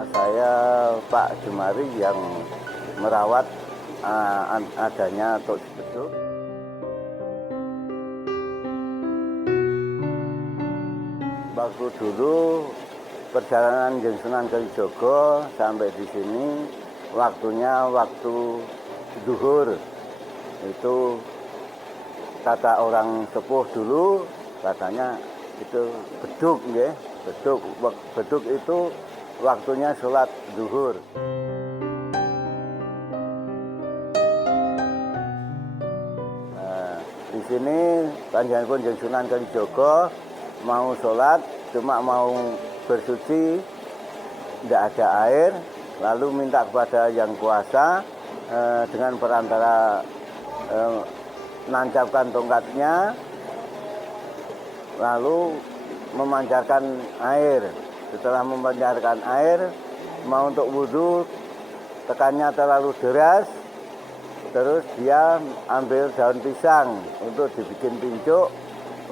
Nama saya Pak Jumari yang merawat adanya Tok Beduk. Waktu dulu perjalanan Kanjeng Sunan Kalijaga sampai di sini waktunya waktu zuhur. Itu kata orang sepuh dulu katanya itu beduk ya. Beduk itu waktunya sholat zuhur. Nah, di sini panjenengan Kanjeng Sunan Kalijaga mau sholat, cuma mau bersuci, tidak ada air, lalu minta kepada yang kuasa dengan perantara menancapkan tongkatnya, lalu memancarkan air. Setelah memancarkan air, mau untuk wudhu, tekannya terlalu deras, terus dia ambil daun pisang untuk dibikin pincuk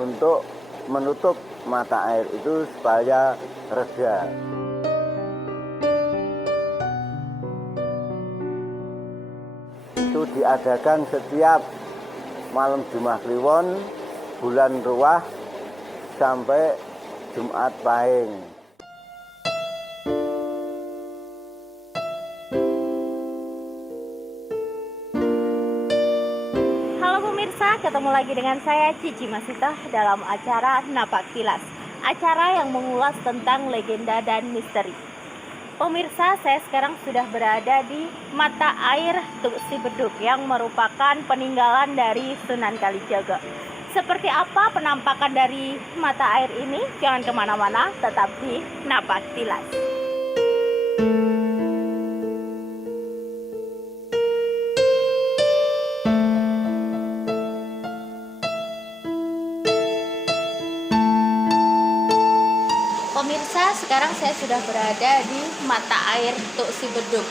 untuk menutup mata air itu supaya reda. Itu diadakan setiap malam Jumat Kliwon, bulan Ruwah sampai Jumat Pahing. Pemirsa, ketemu lagi dengan saya Cici Masita dalam acara Napak Tilas, acara yang mengulas tentang legenda dan misteri. Pemirsa, saya sekarang sudah berada di mata air Tuk Si Beduk yang merupakan peninggalan dari Sunan Kalijaga. Seperti apa penampakan dari mata air ini? Jangan kemana-mana, tetap di Napak Tilas. Pemirsa, sekarang saya sudah berada di mata air Tuk Si Beduk,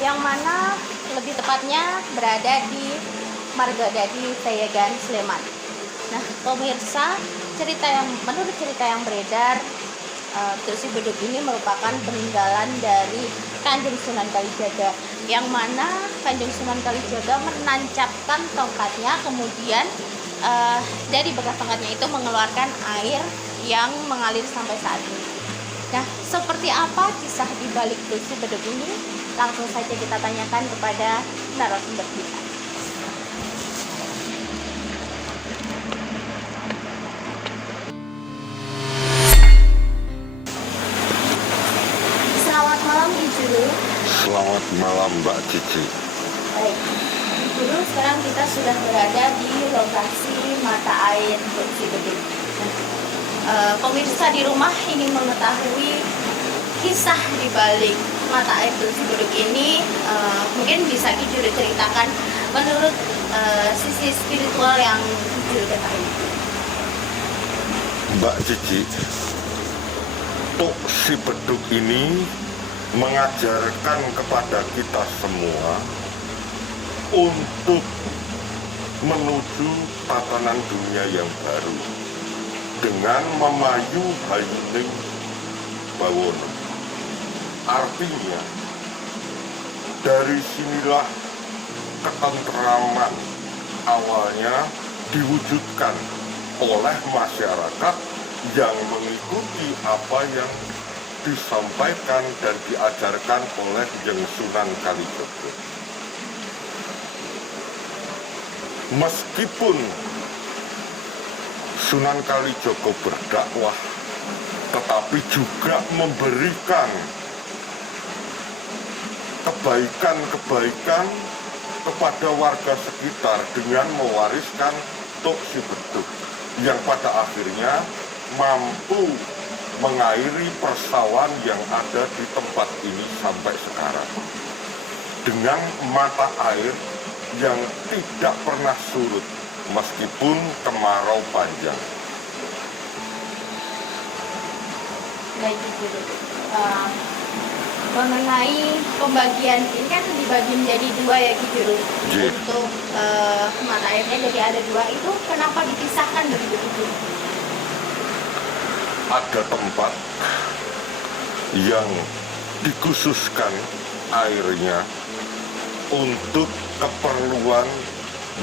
yang mana lebih tepatnya berada di Margadadi, Sayegan, Sleman. Nah, pemirsa, menurut cerita yang beredar, Tuk Si Beduk ini merupakan peninggalan dari Kanjeng Sunan Kalijaga, yang mana Kanjeng Sunan Kalijaga menancapkan tongkatnya, kemudian dari bekas tongkatnya itu mengeluarkan air yang mengalir sampai saat ini. Nah, seperti apa kisah di balik Tuk Si Beduk ini? Langsung saja kita tanyakan kepada narasumber kita. Selamat malam, Ibu. Selamat malam, Mbak Cici. Baik, Ibu, sekarang kita sudah berada di lokasi mata air Tuk Si Beduk. Pemirsa di rumah ingin mengetahui kisah di balik mata air Tuk Si Beduk ini, mungkin bisa Kijuru ceritakan menurut sisi spiritual yang Kijuru ketahui. Mbak Cici, Tuk Si Beduk ini mengajarkan kepada kita semua untuk menuju tatanan dunia yang baru dengan memayu hayuning bawono. Artinya, dari sinilah ketentraman awalnya diwujudkan oleh masyarakat yang mengikuti apa yang disampaikan dan diajarkan oleh Kanjeng Sunan Kalijaga. Meskipun Sunan Kalijaga berdakwah, tetapi juga memberikan kebaikan-kebaikan kepada warga sekitar dengan mewariskan Tuk Si Beduk yang pada akhirnya mampu mengairi persawahan yang ada di tempat ini sampai sekarang dengan mata air yang tidak pernah surut meskipun kemarau panjang. Baik, Ibu. Mengenai pembagian ini kan dibagi menjadi dua ya, Kijuru. Untuk mata airnya jadi ada dua, itu kenapa dipisahkan begitu, Kijuru? Ada tempat yang dikhususkan airnya untuk keperluan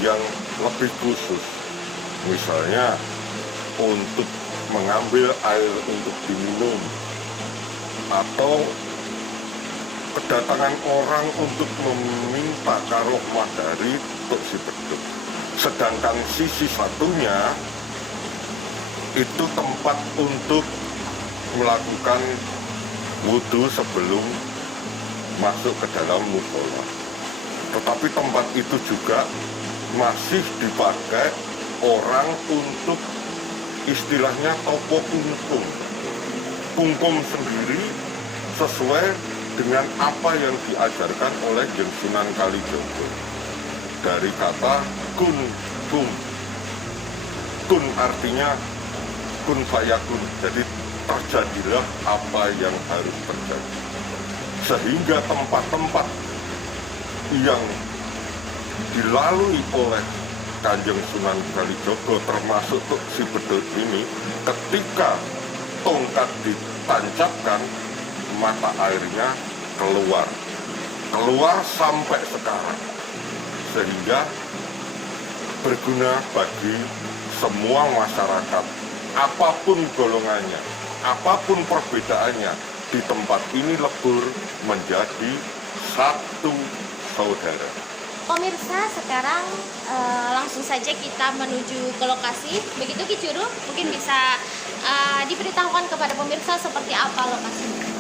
yang lebih khusus. Misalnya untuk mengambil air untuk diminum, atau kedatangan orang untuk meminta karomah dari Tuk Si Beduk. Sedangkan sisi satunya itu tempat untuk melakukan wudhu sebelum masuk ke dalam musola. Tetapi tempat itu juga masih dipakai orang untuk istilahnya topo pungkum. Pungkum sendiri sesuai dengan apa yang diajarkan oleh Jeng Sunan Kalijogo. Dari kata kun kum. Kun artinya kun fayakun. Jadi terjadilah apa yang harus terjadi. Sehingga tempat-tempat yang dilalui oleh Kanjeng Sunan Kalijogo termasuk Tuk Si Beduk ini, ketika tongkat ditancapkan, mata airnya keluar sampai sekarang, sehingga berguna bagi semua masyarakat, apapun golongannya, apapun perbedaannya, di tempat ini lebur menjadi satu saudara. Pemirsa, sekarang langsung saja kita menuju ke lokasi. Begitu Ki Juru, mungkin bisa diberitahukan kepada pemirsa seperti apa lokasinya.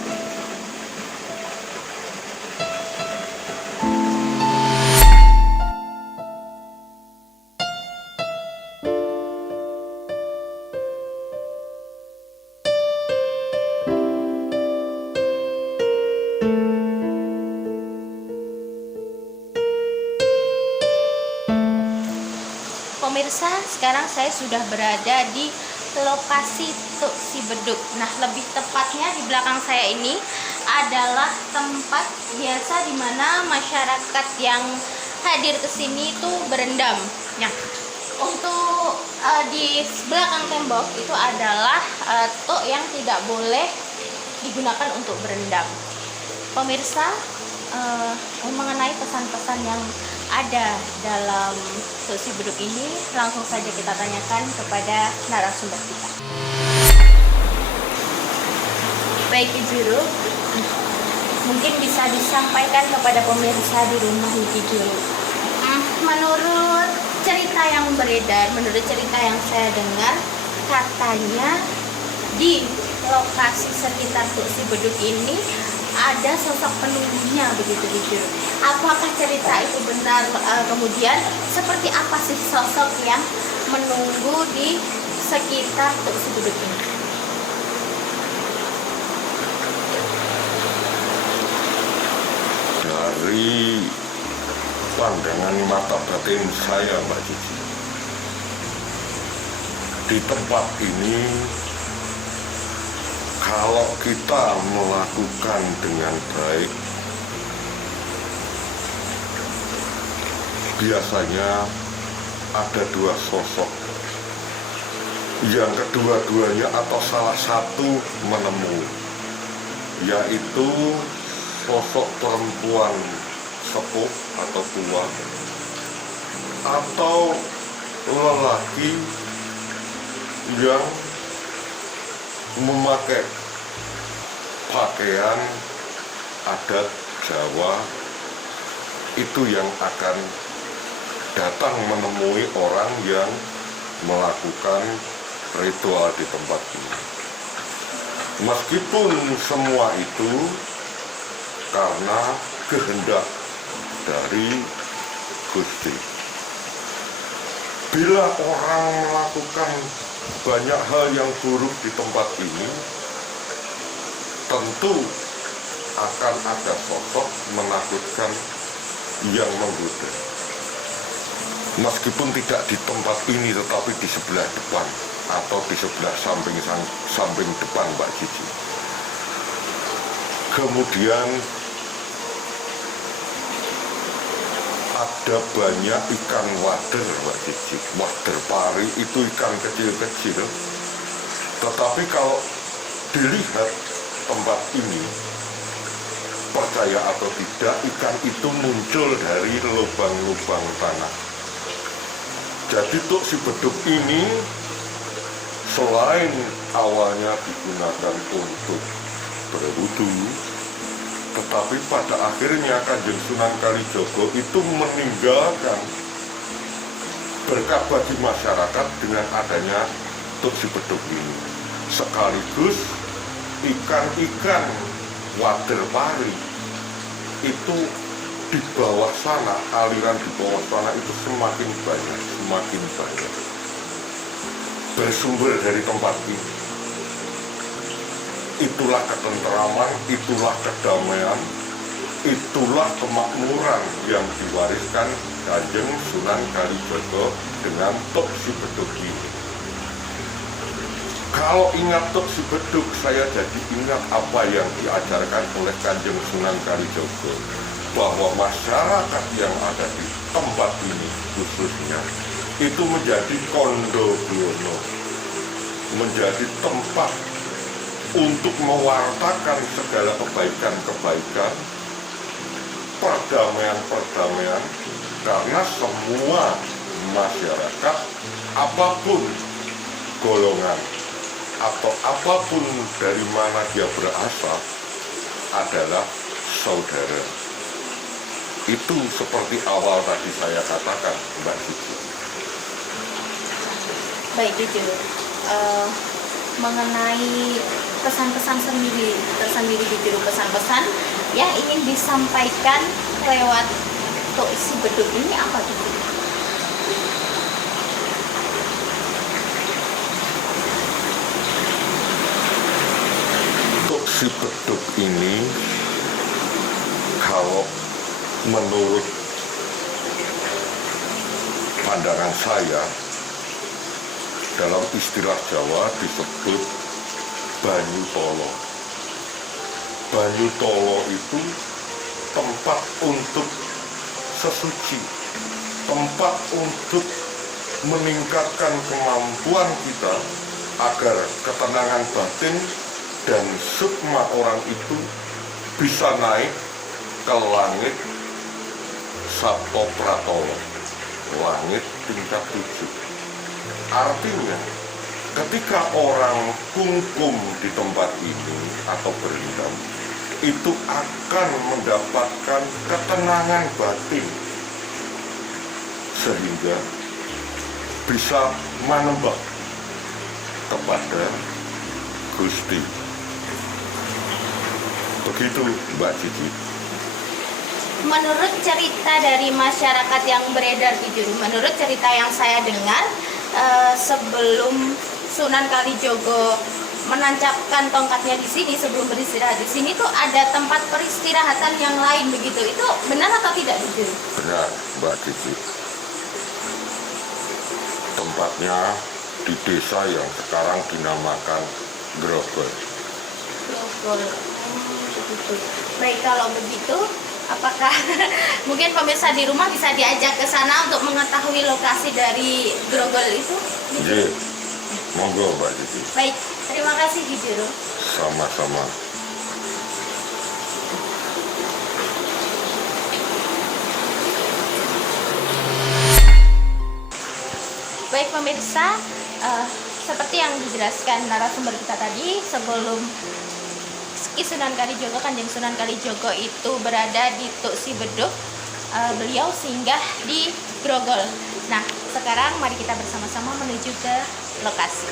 Pemirsa, sekarang saya sudah berada di lokasi Tuk Si Beduk. Nah, lebih tepatnya di belakang saya ini adalah tempat biasa di mana masyarakat yang hadir ke sini itu berendam. Nah, untuk di belakang tembok itu adalah tuk yang tidak boleh digunakan untuk berendam. Pemirsa, mengenai pesan-pesan yang ada dalam Tuk Si Beduk ini, langsung saja kita tanyakan kepada narasumber kita. Baik Ki Juru, mungkin bisa disampaikan kepada pemirsa di rumah Ki Juru. Menurut cerita yang beredar, menurut cerita yang saya dengar, katanya di lokasi sekitar Tuk Si Beduk ini ada sosok penunggunya, begitu Ki Juru. Apakah cerita itu benar? Kemudian seperti apa sih sosok yang menunggu di sekitar Tuk Si Beduk ini? Dari pandangan mata batin saya, Mbak Cici, di tempat ini kalau kita melakukan dengan baik, biasanya ada dua sosok yang kedua-duanya atau salah satu menemui, yaitu sosok perempuan sepuh atau tua atau lelaki yang memakai pakaian adat Jawa, itu yang akan datang menemui orang yang melakukan ritual di tempat ini. Meskipun semua itu karena kehendak dari Gusti. Bila orang melakukan banyak hal yang buruk di tempat ini, tentu akan ada sosok menakutkan yang menggoda. Meskipun tidak di tempat ini, tetapi di sebelah depan atau di sebelah samping depan, Mbak Cici. Kemudian ada banyak ikan wader, Mbak Cici. Wader pari itu ikan kecil-kecil. Tetapi kalau dilihat tempat ini, percaya atau tidak, ikan itu muncul dari lubang-lubang tanah. Jadi Tuk Si Bedug ini selain awalnya digunakan untuk berwudu, tetapi pada akhirnya Kanjeng Sunan Kalijaga itu meninggalkan berkah bagi masyarakat dengan adanya Tuk Si Bedug ini. Sekaligus ikan-ikan wader pari itu di bawah sana, aliran di bawah sana itu semakin banyak, bersumber dari tempat ini. Itulah ketentraman, itulah kedamaian, itulah kemakmuran yang diwariskan Kanjeng Sunan Kalijaga dengan Tuk Si Bedug ini. Kalau ingat Tuk Si Bedug, saya jadi ingat apa yang diajarkan oleh Kanjeng Sunan Kalijaga, bahwa masyarakat yang ada di tempat ini khususnya itu menjadi kondobiono, menjadi tempat untuk mewartakan segala kebaikan-kebaikan, perdamaian-perdamaian, karena semua masyarakat, apapun golongan atau apapun dari mana dia berasal, adalah saudara. Itu seperti awal tadi saya katakan, Mbak Cici. Baik, jujur. Mengenai pesan-pesan tersendiri jujur, pesan-pesan yang ingin disampaikan lewat Tuk Si Bedug ini apa jujur? Tuk Si Bedug ini, kalau menurut pandangan saya, dalam istilah Jawa disebut banyu tolo. Banyu tolo itu tempat untuk sesuci, tempat untuk meningkatkan kemampuan kita agar ketenangan batin dan sukma orang itu bisa naik ke langit Sabto Pratolo, langit tingkat 7. Artinya, ketika orang kungkum di tempat ini atau berendam, itu akan mendapatkan ketenangan batin, sehingga bisa menembak kepada Gusti. Begitu, Mbak Cici. Menurut cerita dari masyarakat yang beredar jujur, menurut cerita yang saya dengar, sebelum Sunan Kalijaga menancapkan tongkatnya di sini, sebelum beristirahat di sini tuh ada tempat peristirahatan yang lain begitu. Itu benar atau tidak jujur? Benar, Mbak Cici. Tempatnya di desa yang sekarang dinamakan Grogol. Grogol. Begitu. Baik, kalau begitu apakah mungkin pemirsa di rumah bisa diajak ke sana untuk mengetahui lokasi dari Grogol itu? Iya, monggo Mbak Cici. Baik, terima kasih jujur. Sama-sama. Baik pemirsa, seperti yang dijelaskan narasumber kita tadi, sebelum Ki Sunan Kalijaga, Kanjeng Sunan Kalijaga itu berada di Tuk Si Bedug, beliau singgah di Grogol. Nah, sekarang mari kita bersama-sama menuju ke lokasi.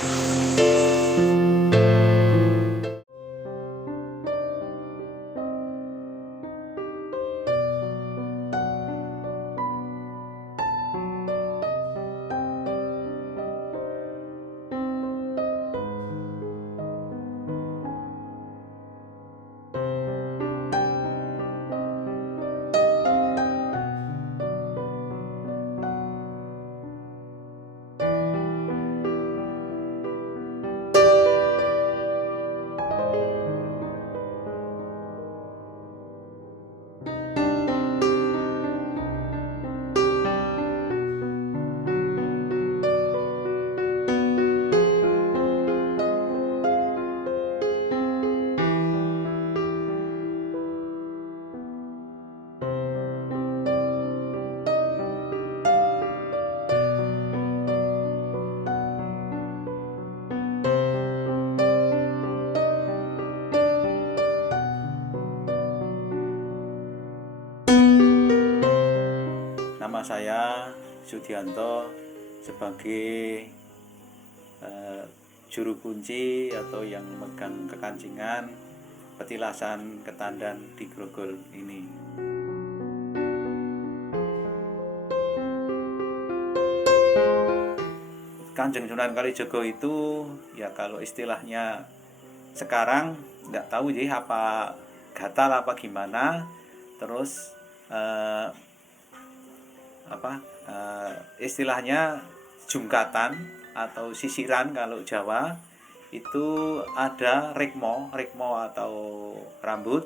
nama saya Sudianto sebagai juru kunci atau yang megang kekancingan petilasan ketandan di Grogol ini. Kanjeng Sunan Kalijaga itu ya kalau istilahnya sekarang nggak tahu ya apa gatal apa gimana, terus istilahnya jungkatan atau sisiran kalau Jawa itu ada rekmo atau rambut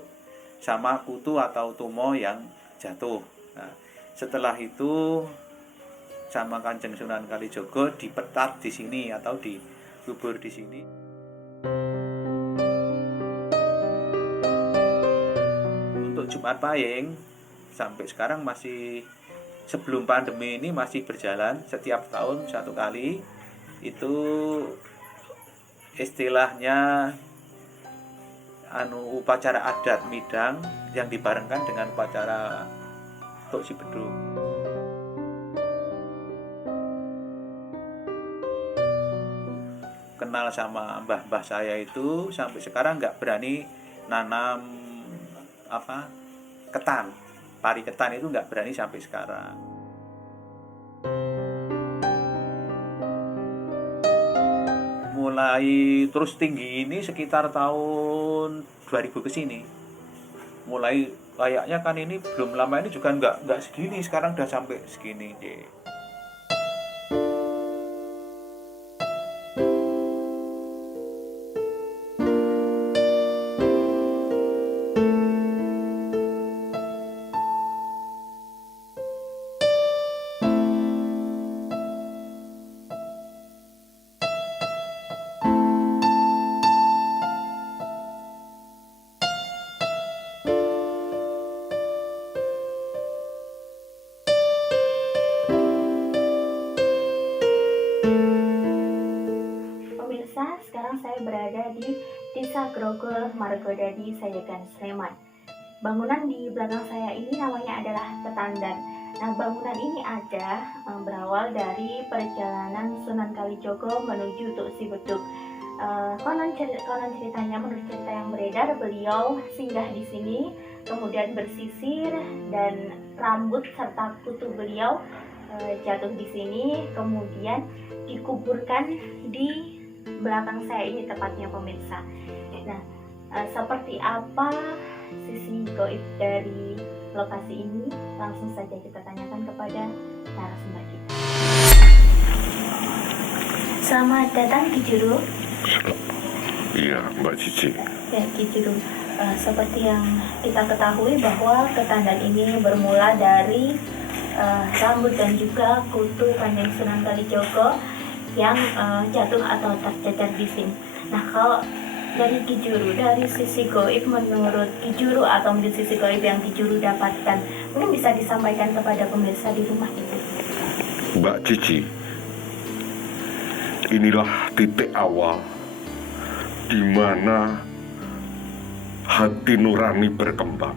sama kutu atau tumo yang jatuh. Nah, setelah itu sama Kanjeng Sunan Kalijaga dipetat di sini atau dikubur di sini. Untuk Jumat Pahing sampai sekarang masih, sebelum pandemi ini masih berjalan setiap tahun satu kali. Itu istilahnya upacara adat midang yang dibarengkan dengan upacara Tuk Si Bedug. Kenal sama mbah-mbah saya itu sampai sekarang nggak berani nanam ketan, pari ketan itu nggak berani sampai sekarang. Mulai terus tinggi ini sekitar tahun 2000 ke sini. Mulai kayaknya kan ini belum lama ini juga nggak segini, sekarang udah sampai segini deh. Sekarang saya berada di Desa Grogol, Margodadi, Sayegan, Sleman. Bangunan di belakang saya ini namanya adalah Ketandan. Nah, bangunan ini ada berawal dari perjalanan Sunan Kalijaga menuju Tuk Si Bedug. Konon ceritanya, menurut cerita yang beredar, beliau singgah di sini, kemudian bersisir dan rambut serta kutu beliau jatuh di sini, kemudian dikuburkan di belakang saya ini tepatnya pemirsa. Nah, seperti apa sisi gaib dari lokasi ini? Langsung saja kita tanyakan kepada narasumber kita. Selamat datang Ki Juru. Iya, Mbak Cici. Ya, Ki Juru. Seperti yang kita ketahui bahwa Ketandan ini bermula dari rambut dan juga kutu Kanjeng Sunan Kalijaga yang jatuh atau tercecer di sini. Nah, kalau dari Ki Juru, dari sisi gaib menurut Ki Juru atau dari sisi gaib yang Ki Juru dapatkan, mungkin bisa disampaikan kepada pemirsa di rumah itu. Mbak Cici, inilah titik awal di mana hati nurani berkembang,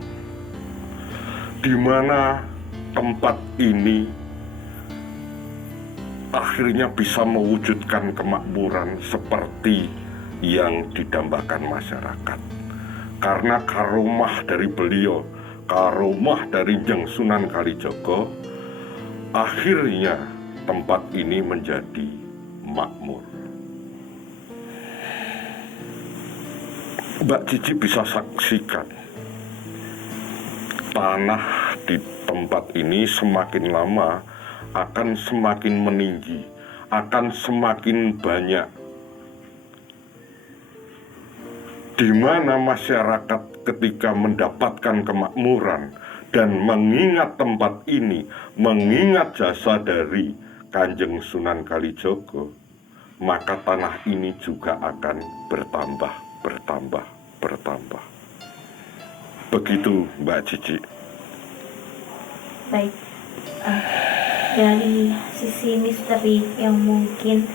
di mana tempat ini akhirnya bisa mewujudkan kemakmuran seperti yang didambakan masyarakat. Karena karomah dari beliau, karomah dari Kanjeng Sunan Kalijaga, akhirnya tempat ini menjadi makmur. Mbak Cici bisa saksikan, tanah di tempat ini semakin lama akan semakin meninggi, akan semakin banyak, di mana masyarakat ketika mendapatkan kemakmuran dan mengingat tempat ini, mengingat jasa dari Kanjeng Sunan Kalijaga, maka tanah ini juga akan bertambah. Begitu Mbak Cici. Baik, dari sisi misteri yang mungkin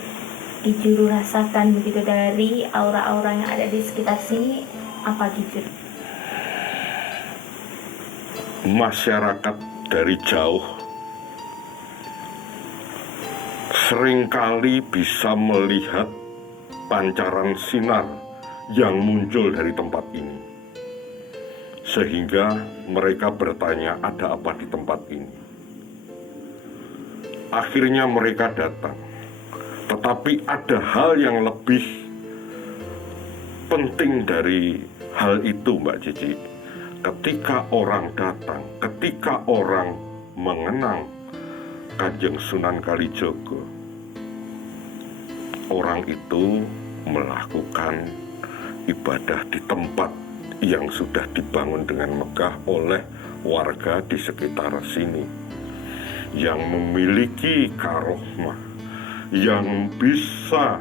Ki Juru rasakan begitu dari aura-aura yang ada di sekitar sini, apa Ki Juru? Masyarakat dari jauh seringkali bisa melihat pancaran sinar yang muncul dari tempat ini. Sehingga mereka bertanya, ada apa di tempat ini? Akhirnya mereka datang. Tetapi ada hal yang lebih penting dari hal itu, Mbak Cici. Ketika orang datang, ketika orang mengenang Kanjeng Sunan Kalijaga, orang itu melakukan ibadah di tempat yang sudah dibangun dengan megah oleh warga di sekitar sini, yang memiliki karohmah, yang bisa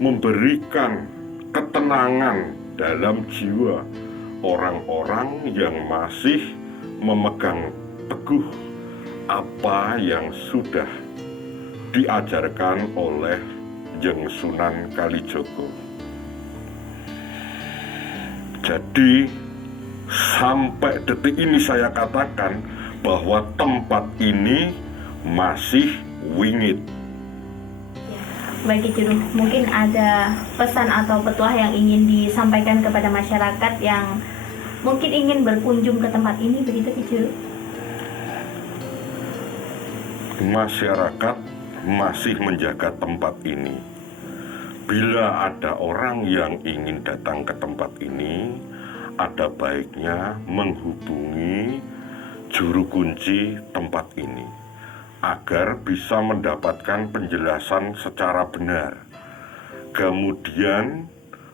memberikan ketenangan dalam jiwa orang-orang yang masih memegang teguh apa yang sudah diajarkan oleh Kanjeng Sunan Kalijaga. Jadi sampai detik ini saya katakan bahwa tempat ini masih wingit. Baik Ki Juru, mungkin ada pesan atau petuah yang ingin disampaikan kepada masyarakat yang mungkin ingin berkunjung ke tempat ini, begitu Ki Juru? Masyarakat masih menjaga tempat ini. Bila ada orang yang ingin datang ke tempat ini, ada baiknya menghubungi juru kunci tempat ini agar bisa mendapatkan penjelasan secara benar. Kemudian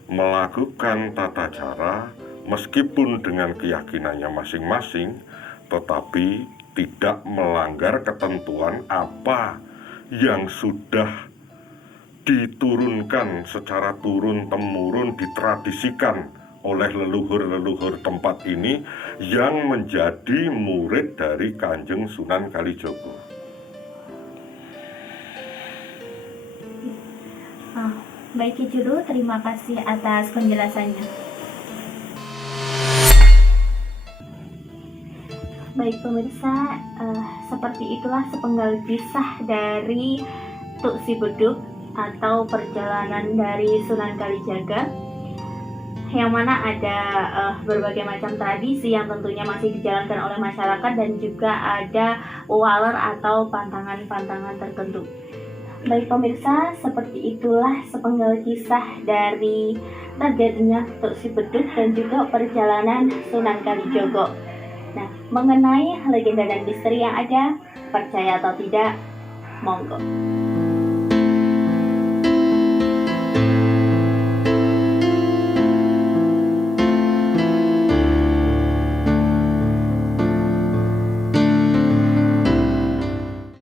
melakukan tata cara meskipun dengan keyakinannya masing-masing, tetapi tidak melanggar ketentuan apa yang sudah diturunkan secara turun-temurun, ditradisikan oleh leluhur-leluhur tempat ini yang menjadi murid dari Kanjeng Sunan Kalijaga. Baik Ki Juru, terima kasih atas penjelasannya. Baik pemirsa, seperti itulah sepenggal kisah dari Tuk Si Bedug atau perjalanan dari Sunan Kalijaga, yang mana ada berbagai macam tradisi yang tentunya masih dijalankan oleh masyarakat dan juga ada waler atau pantangan-pantangan tertentu. Baik pemirsa, seperti itulah sepenggal kisah dari terjadinya Tuk Si Bedug dan juga perjalanan Sunan Kalijaga. Nah, mengenai legenda dan misteri yang ada, percaya atau tidak, monggo.